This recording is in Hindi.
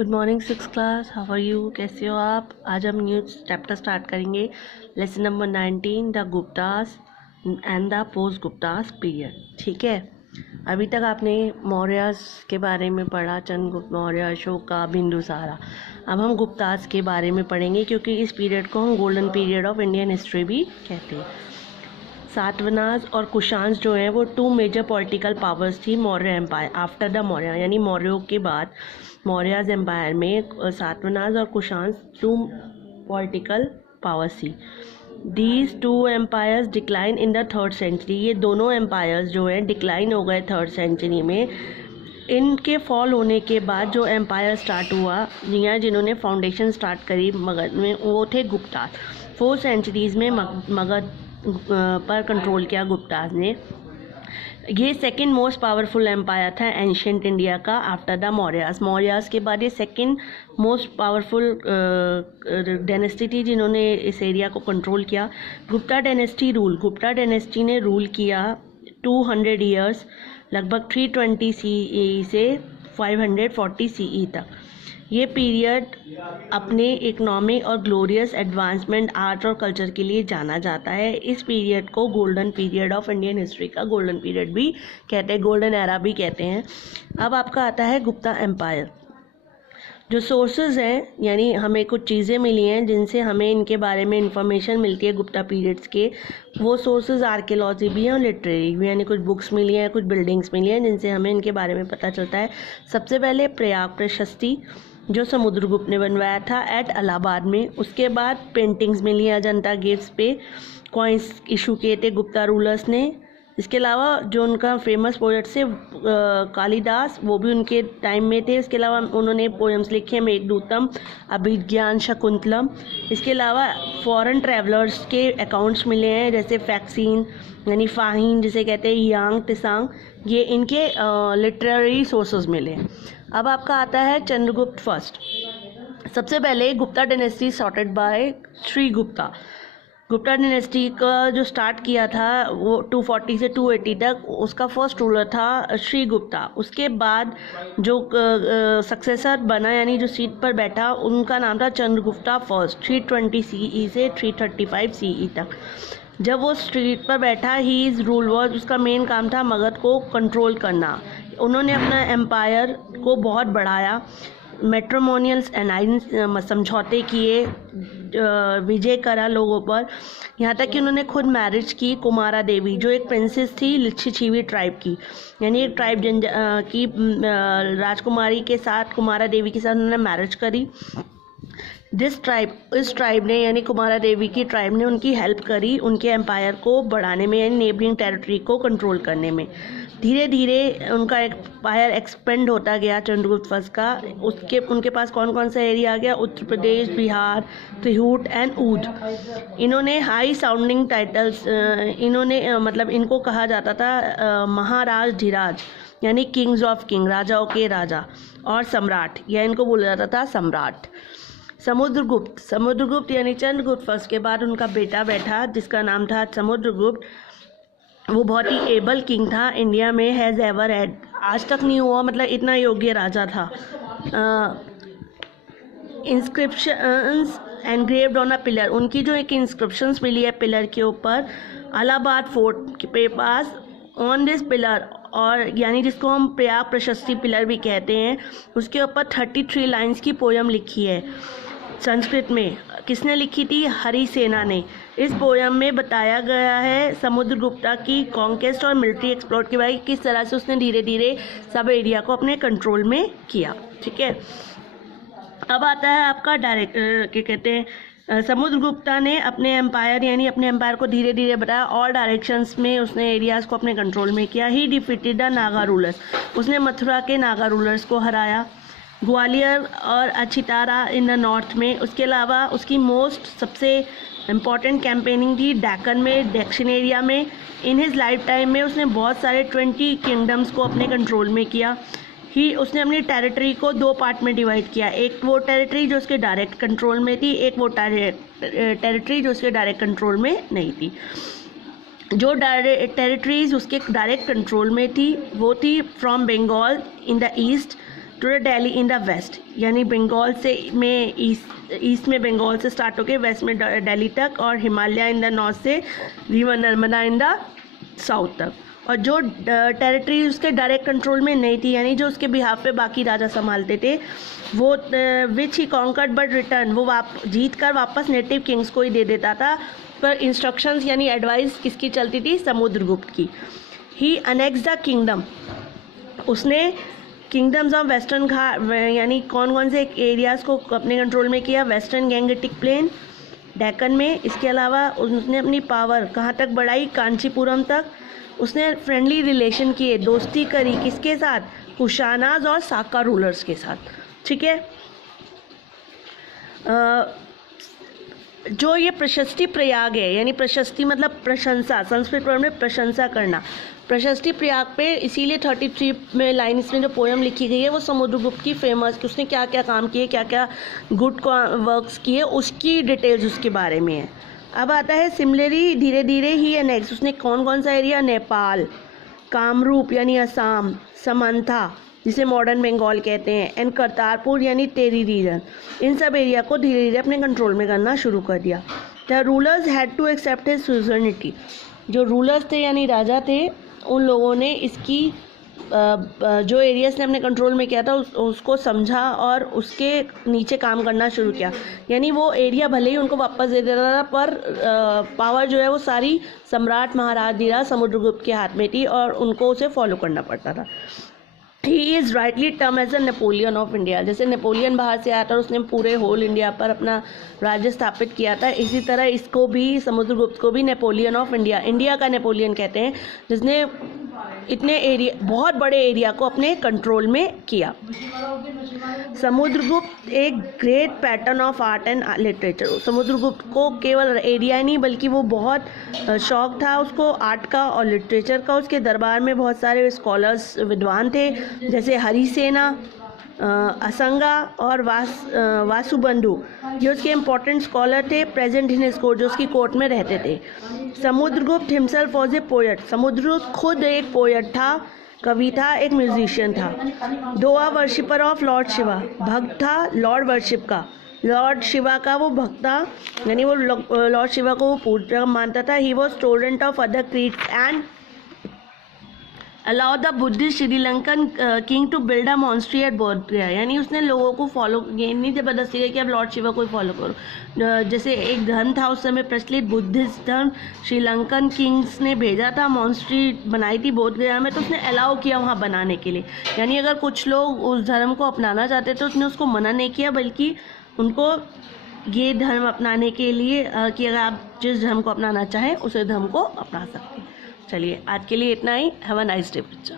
Good morning six class, how are you? कैसे हो आप? आज हम न्यू चैप्टर स्टार्ट करेंगे, lesson number 19, the Guptas and the post Guptas period. ठीक है, अभी तक आपने मौर्यास के बारे में पढ़ा, चंद्रगुप्त मौर्य, अशोका, बिंदुसारा। अब हम गुप्तास के बारे में पढ़ेंगे, क्योंकि इस पीरियड को हम golden period of Indian history भी कहते हैं। सातवाहनास और कुशान्स जो हैं वो टू मेजर पॉलिटिकल पावर्स थी Maurya empire after the Maurya, यानी मौर्यों के बाद मौर्याज एम्पायर में सातवाहनास और कुशान्स टू पॉलिटिकल पावर्स थी। These two empires decline in the third century. ये दोनों एम्पायर्स जो हैं डिक्लाइन हो गए थर्ड सेंचुरी में। इनके फॉल होने के बाद जो एम्पायर स्टार्ट हुआ, जिन्होंने फाउंडेशन स्टार्ट करी मगध में, वो थे गुप्तास। 4 सेंचुरीज़ में मगध पर कंट्रोल किया गुप्तास ने। ये सेकंड मोस्ट पावरफुल एम्पायर था एंशिएंट इंडिया का आफ्टर द मौर्यास। मौर्यास के बाद ये सेकंड मोस्ट पावरफुल डायनेस्टी थी जिन्होंने इस एरिया को कंट्रोल किया। गुप्ता डायनेस्टी ने रूल किया 200 ईयर्स, लगभग 320 CE से 540 CE तक। ये पीरियड अपने इकोनॉमिक और ग्लोरियस एडवांसमेंट, आर्ट और कल्चर के लिए जाना जाता है। इस पीरियड को golden period of Indian history का गोल्डन पीरियड भी कहते हैं, गोल्डन एरा भी कहते हैं। अब आपका आता है गुप्ता एम्पायर। जो सोर्सेज हैं, यानी हमें कुछ चीज़ें मिली हैं जिनसे हमें इनके बारे में इंफॉर्मेशन मिलती है गुप्ता पीरियड्स के, वो सोर्सेज आर्कियोलॉजी भी हैं और लिटरेरी भी, यानी कुछ बुक्स मिली हैं, कुछ बिल्डिंग्स मिली हैं जिनसे हमें इनके बारे में पता चलता है। सबसे पहले प्रयाग प्रशस्ति जो समुद्रगुप्त ने बनवाया था एट इलाहाबाद में। उसके बाद पेंटिंग्स मिली हैं अजंता गेट्स पे, कॉइन्स इशू किए थे गुप्ता रूलर्स ने। इसके अलावा जो उनका फेमस पोएट से कालिदास, वो भी उनके टाइम में थे। इसके अलावा उन्होंने पोएम्स लिखे हैं, मेघदूतम, अभिज्ञान शाकुंतलम। इसके अलावा फॉरेन ट्रैवलर्स के अकाउंट्स मिले हैं, जैसे फैक्सीन यानी फाहीन जिसे कहते हैं, यांग तिसांग, ये इनके लिटरेरी सोर्सेज मिले हैं। अब आपका आता है चंद्रगुप्त फर्स्ट। सबसे पहले Gupta dynasty started by Shri Gupta. Gupta dynasty का जो स्टार्ट किया था वो 240 से 280 तक, उसका फर्स्ट रूलर था श्री गुप्ता। उसके बाद जो सक्सेसर बना, यानी जो सीट पर बैठा, उनका नाम था चंद्रगुप्ता फर्स्ट, 320 CE से 335 CE तक। जब वो स्ट्रीट पर बैठा, ही इज रूल वॉज, उसका मेन काम था मगध को कंट्रोल करना। उन्होंने अपना एम्पायर को बहुत बढ़ाया, मैट्रिमोनियल्स एलायंस समझौते किए, विजय करा लोगों पर, यहाँ तक कि उन्होंने खुद मैरिज की कुमारा देवी, जो एक प्रिंसेस थी लिच्छिछिवी ट्राइब की, यानी एक ट्राइब की राजकुमारी के साथ, कुमारा देवी के साथ उन्होंने मैरिज करी। इस ट्राइब ने, यानी कुमारा देवी की ट्राइब ने उनकी हेल्प करी उनके एम्पायर को बढ़ाने में, यानी नेबरिंग टेरिटरी को कंट्रोल करने में। धीरे धीरे उनका एम्पायर एक्सपेंड होता गया चंद्रगुप्त फर्स्ट का। उनके पास कौन कौन सा एरिया आ गया? उत्तर प्रदेश, बिहार, तिहूट एंड ऊद। इन्होंने हाई साउंडिंग टाइटल्स, मतलब इनको कहा जाता था महाराज धीराज, यानी किंग्स ऑफ किंग, राजाओं के राजा, और सम्राट, या इनको बोला जाता था सम्राट। समुद्रगुप्त यानी चंद्रगुप्त फर्स्ट के बाद उनका बेटा बैठा जिसका नाम था समुद्रगुप्त। वो बहुत ही एबल किंग था, इंडिया में हैज़ एवर हैड, आज तक नहीं हुआ, मतलब इतना योग्य राजा था। Inscriptions engraved on a pillar, उनकी जो एक इंस्क्रिप्शंस मिली है पिलर के ऊपर, इलाहाबाद फोर्ट के पास, ऑन दिस पिलर, और यानी जिसको हम प्रयाग प्रशस्ति पिलर भी कहते हैं, उसके ऊपर 33 लाइन्स की पोयम लिखी है संस्कृत में। किसने लिखी थी? हरिसेना ने। इस पोयम में बताया गया है समुद्रगुप्ता की कॉन्केस्ट और मिलिट्री एक्सप्लोर के बारे, किस तरह से उसने धीरे धीरे सब एरिया को अपने कंट्रोल में किया। ठीक है, अब आता है आपका क्या कहते हैं, समुद्रगुप्ता ने अपने एम्पायर को धीरे धीरे बढ़ाया, और डायरेक्शंस में उसने एरियाज़ को अपने कंट्रोल में किया। ही डिफीटेड द नागा रूलर्स, उसने मथुरा के नागा रूलर्स को हराया, ग्वालियर और अचितारा इन द नॉर्थ में। उसके अलावा उसकी सबसे इम्पॉर्टेंट कैंपेनिंग थी डेक्कन में, दक्षिण एरिया में। इन हिज लाइफ टाइम में उसने बहुत सारे 20 किंगडम्स को अपने कंट्रोल में किया। उसने अपनी टेरिटरी को 2 पार्ट में डिवाइड किया, एक वो टेरिटरी जो उसके डायरेक्ट कंट्रोल में थी, एक वो टेरिटरी जो उसके डायरेक्ट कंट्रोल में नहीं थी। जो टेरिटरीज उसके डायरेक्ट कंट्रोल में थी वो थी from Bengal in the east, to the Delhi in the west, यानी बंगाल से में ईस्ट में बंगाल से स्टार्ट होके वेस्ट में दिल्ली तक, और हिमालय इन द नॉर्थ से river Narmada in the south तक। और जो टेरिटरी उसके डायरेक्ट कंट्रोल में नहीं थी, यानी जो उसके बिहाफ पे बाकी राजा संभालते थे, वो विच ही कॉन्कर्ड बट रिटर्न, वो जीत कर वापस नेटिव किंग्स को ही दे देता था। पर इंस्ट्रक्शंस यानी एडवाइस किसकी चलती थी? समुद्रगुप्त की। ही अनेक्स द किंगडम, उसने किंगडम्स ऑफ वेस्टर्न घाट यानी कौन कौन से एरियाज़ को अपने कंट्रोल में किया? वेस्टर्न गैंगेटिक प्लेन, डेक्कन में। इसके अलावा उसने अपनी पावर कहाँ तक बढ़ाई? कांचीपुरम तक। उसने फ्रेंडली रिलेशन किए, दोस्ती करी किसके साथ? कुशानाज और साका रूलर्स के साथ। ठीक है। जो ये प्रशस्ति प्रयाग है, यानी प्रशस्ति मतलब प्रशंसा, संस्कृत वर्ड में प्रशंसा करना। प्रशस्ति प्रयाग पे इसीलिए 33 में लाइन्स में जो पोयम लिखी गई है वो समुद्रगुप्त की फेमस, कि उसने क्या क्या काम किए, क्या क्या गुड वर्क्स किए, उसकी डिटेल्स उसके बारे में है। अब आता है सिमिलरली धीरे धीरे ही एनेक्स, उसने कौन कौन सा एरिया? नेपाल, कामरूप यानी असम, समंथा जिसे मॉडर्न बंगाल कहते हैं, एंड करतारपुर यानी टेरी रीजन, इन सब एरिया को धीरे धीरे अपने कंट्रोल में करना शुरू कर दिया। The rulers had to accept his suzerainty, जो रूलर्स थे यानी राजा थे, उन लोगों ने इसकी जो एरियाज ने अपने कंट्रोल में किया था उसको समझा और उसके नीचे काम करना शुरू किया। यानी वो एरिया भले ही उनको वापस दे देता था, पर पावर जो है वो सारी सम्राट महाराज धीराज समुद्रगुप्त के हाथ में थी और उनको उसे फॉलो करना पड़ता था। He is rightly term as a Napoleon of India, जैसे नेपोलियन बाहर से आया था और उसने पूरे होल इंडिया पर अपना राज्य स्थापित किया था, इसी तरह इसको भी, समुद्रगुप्त को भी नेपोलियन ऑफ इंडिया, इंडिया का नेपोलियन कहते हैं, जिसने इतने एरिया, बहुत बड़े एरिया को अपने कंट्रोल में किया। समुद्रगुप्त एक great pattern of art and literature, Samudragupta को केवल एरिया ही नहीं बल्कि वो बहुत शौक था उसको आर्ट का और लिटरेचर का। उसके दरबार में बहुत सारे स्कॉलर्स विद्वान थे, जैसे हरिसेना, असंगा और वासुबंधु, ये उसके इम्पोर्टेंट स्कॉलर थे प्रेजेंट इन हिज कोर्ट, जो उसकी कोर्ट में रहते थे। Samudragupta himself was a poet, Samudragupta खुद एक पोएट था, कवि था, एक म्यूजिशियन था। दो अ वर्शिपर ऑफ लॉर्ड शिवा, भक्त था लॉर्ड वर्शिप का, लॉर्ड शिवा का वो भक्त था, यानी वो लॉर्ड शिवा को वो पूजा मानता था। He was tolerant of other creeds and allow the Buddhist Sri Lankan king to build a monastery at Bodh Gaya, यानी उसने लोगों को फॉलो, ये नहीं जबरदस्ती है कि अब लॉर्ड शिवा को ही फॉलो करो। जैसे एक धर्म था उस समय प्रचलित बुद्धिस्ट धर्म, श्रीलंकन किंग्स ने भेजा था, मॉन्स्ट्री बनाई थी बोध गया में, तो उसने अलाउ किया वहाँ बनाने के लिए। यानी अगर कुछ लोग उस धर्म को अपनाना चाहते तो उसने उसको मना नहीं किया, बल्कि उनको ये धर्म अपनाने के लिए कि अगर आप जिस धर्म को अपनाना चाहें उस धर्म को अपना सकते हैं। चलिए आज के लिए इतना ही। हैव अ नाइस डे बच्चा।